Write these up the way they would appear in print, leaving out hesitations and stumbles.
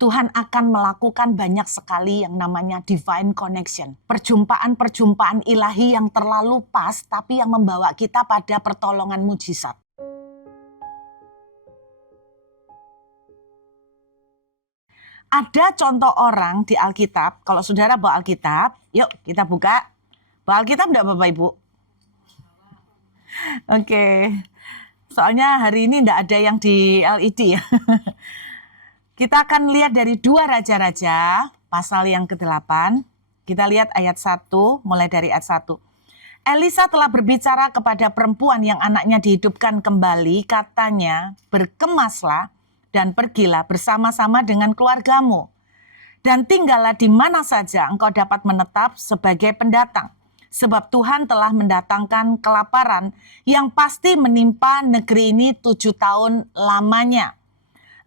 Tuhan akan melakukan banyak sekali yang namanya divine connection. Perjumpaan-perjumpaan ilahi yang terlalu pas, tapi yang membawa kita pada pertolongan mujizat. Ada contoh orang di Alkitab, kalau saudara bawa Alkitab, yuk kita buka. Bawa Alkitab enggak Bapak Ibu? Oke, soalnya hari ini enggak ada yang di LED ya. Kita akan lihat dari 2 Raja-Raja, pasal yang ke-8. Kita lihat ayat 1, mulai dari ayat 1. Elisa telah berbicara kepada perempuan yang anaknya dihidupkan kembali, katanya, berkemaslah dan pergilah bersama-sama dengan keluargamu. Dan tinggallah di mana saja engkau dapat menetap sebagai pendatang. Sebab Tuhan telah mendatangkan kelaparan yang pasti menimpa negeri ini 7 tahun lamanya.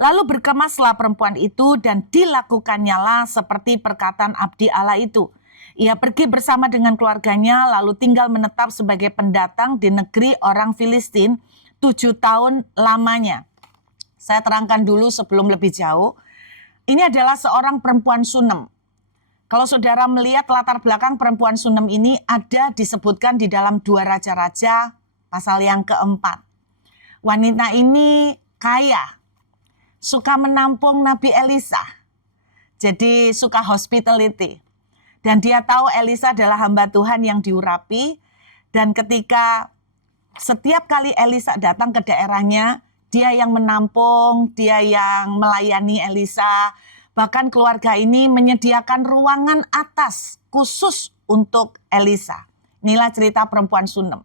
Lalu berkemaslah perempuan itu dan dilakukannya seperti perkataan abdi Allah itu. Ia pergi bersama dengan keluarganya lalu tinggal menetap sebagai pendatang di negeri orang Filistin 7 tahun lamanya. Saya terangkan dulu sebelum lebih jauh. Ini adalah seorang perempuan Sunem. Kalau saudara melihat latar belakang perempuan Sunem ini ada disebutkan di dalam 2 Raja-Raja pasal yang keempat. Wanita ini kaya, suka menampung Nabi Elisa. Jadi suka hospitality. Dan dia tahu Elisa adalah hamba Tuhan yang diurapi. Dan ketika setiap kali Elisa datang ke daerahnya, dia yang menampung, dia yang melayani Elisa. Bahkan keluarga ini menyediakan ruangan atas khusus untuk Elisa. Inilah cerita perempuan Sunem.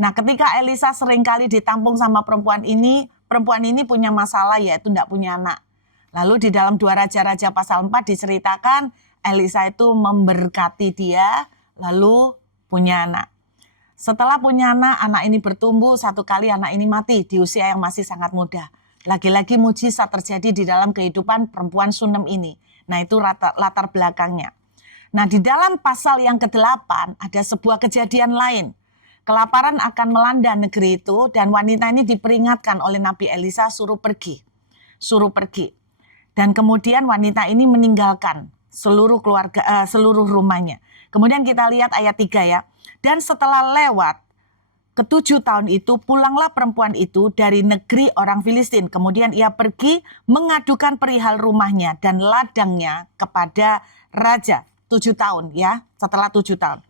Nah, ketika Elisa seringkali ditampung sama perempuan ini punya masalah yaitu tidak punya anak. Lalu di dalam 2 Raja-Raja pasal 4 diceritakan Elisa itu memberkati dia lalu punya anak. Setelah punya anak ini bertumbuh, satu kali anak ini mati di usia yang masih sangat muda. Lagi-lagi mujizat terjadi di dalam kehidupan perempuan Sunem ini. Nah itu latar belakangnya. Nah di dalam pasal yang ke-8 ada sebuah kejadian lain. Kelaparan akan melanda negeri itu dan wanita ini diperingatkan oleh Nabi Elisa suruh pergi. Dan kemudian wanita ini meninggalkan seluruh rumahnya. Kemudian kita lihat ayat 3 ya. Dan setelah lewat ke-7 tahun itu, pulanglah perempuan itu dari negeri orang Filistin. Kemudian ia pergi mengadukan perihal rumahnya dan ladangnya kepada raja. 7 tahun ya, setelah 7 tahun.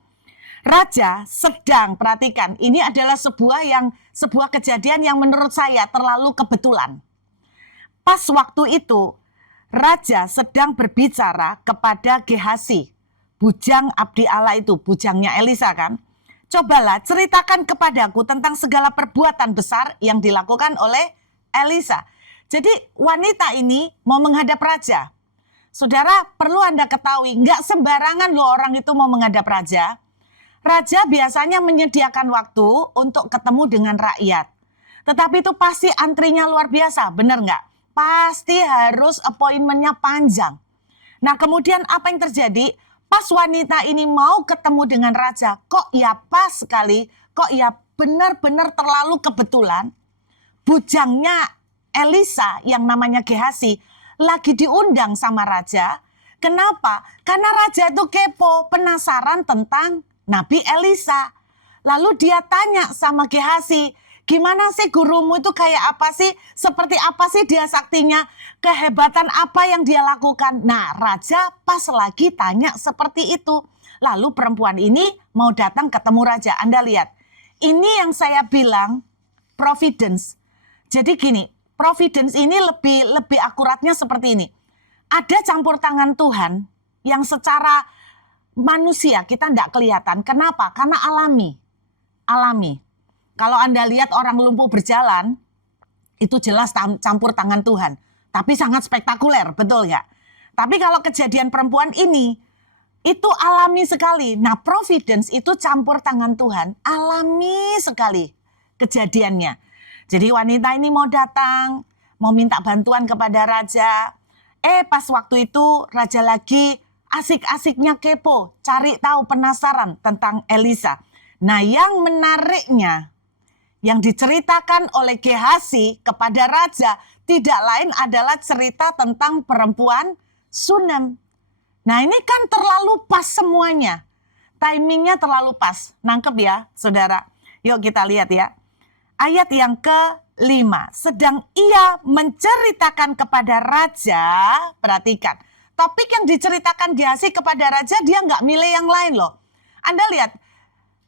Raja sedang, perhatikan, ini adalah sebuah kejadian yang menurut saya terlalu kebetulan. Pas waktu itu, raja sedang berbicara kepada Gehasi. Bujang abdi Allah itu, bujangnya Elisa kan. Cobalah ceritakan kepadaku tentang segala perbuatan besar yang dilakukan oleh Elisa. Jadi wanita ini mau menghadap raja. Saudara perlu Anda ketahui, nggak sembarangan loh orang itu mau menghadap raja. Raja biasanya menyediakan waktu untuk ketemu dengan rakyat. Tetapi itu pasti antrinya luar biasa, benar nggak? Pasti harus appointment-nya panjang. Nah kemudian apa yang terjadi? Pas wanita ini mau ketemu dengan raja, kok ya pas sekali, kok ya benar-benar terlalu kebetulan. Bujangnya Elisa yang namanya Gehasi lagi diundang sama raja. Kenapa? Karena raja itu kepo, penasaran tentang Nabi Elisa. Lalu dia tanya sama Gehasi, gimana sih gurumu itu kayak apa sih? Seperti apa sih dia saktinya? Kehebatan apa yang dia lakukan? Nah, raja pas lagi tanya seperti itu. Lalu perempuan ini mau datang ketemu raja. Anda lihat, ini yang saya bilang providence. Jadi gini, providence ini lebih akuratnya seperti ini. Ada campur tangan Tuhan yang secara manusia kita tidak kelihatan. Kenapa? Karena alami. Kalau Anda lihat orang lumpuh berjalan, itu jelas campur tangan Tuhan. Tapi sangat spektakuler, betul nggak? Tapi kalau kejadian perempuan ini, itu alami sekali. Nah providence itu campur tangan Tuhan, alami sekali kejadiannya. Jadi wanita ini mau datang, mau minta bantuan kepada raja. Pas waktu itu raja lagi asik-asiknya kepo, cari tahu, penasaran tentang Elisa. Nah yang menariknya, yang diceritakan oleh Gehasi kepada raja tidak lain adalah cerita tentang perempuan Sunem. Nah ini kan terlalu pas semuanya. Timingnya terlalu pas. Nangkep ya saudara. Yuk kita lihat ya. Ayat yang ke-5. Sedang ia menceritakan kepada raja. Perhatikan. Topik yang diceritakan Gehazi kepada raja, dia nggak milih yang lain loh. Anda lihat.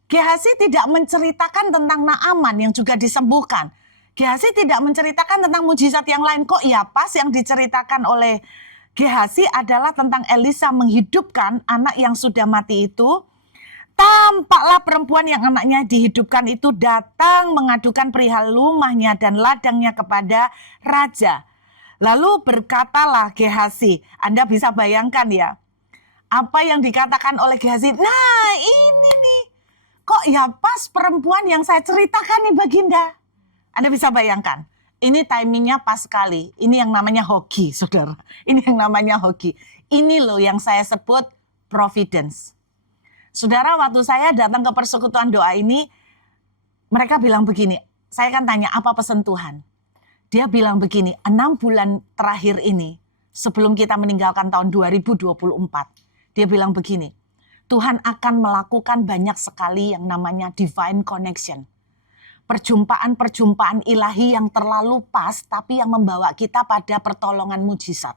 Gehazi tidak menceritakan tentang Naaman yang juga disembuhkan. Gehazi tidak menceritakan tentang mujizat yang lain. Kok ya pas yang diceritakan oleh Gehazi adalah tentang Elisa menghidupkan anak yang sudah mati itu. Tampaklah perempuan yang anaknya dihidupkan itu datang mengadukan perihal rumahnya dan ladangnya kepada raja. Lalu berkatalah Gehazi, Anda bisa bayangkan ya, apa yang dikatakan oleh Gehazi. Nah ini nih, kok ya pas perempuan yang saya ceritakan nih Baginda. Anda bisa bayangkan, ini timingnya pas sekali. Ini yang namanya hoki saudara, ini yang namanya hoki. Ini loh yang saya sebut providence. Saudara, waktu saya datang ke persekutuan doa ini, mereka bilang begini, saya kan tanya apa pesan Tuhan. Dia bilang begini, 6 bulan terakhir ini, sebelum kita meninggalkan tahun 2024, dia bilang begini, Tuhan akan melakukan banyak sekali yang namanya divine connection. Perjumpaan-perjumpaan ilahi yang terlalu pas, tapi yang membawa kita pada pertolongan mujizat.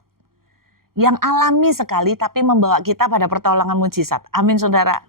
Yang alami sekali, tapi membawa kita pada pertolongan mujizat. Amin saudara.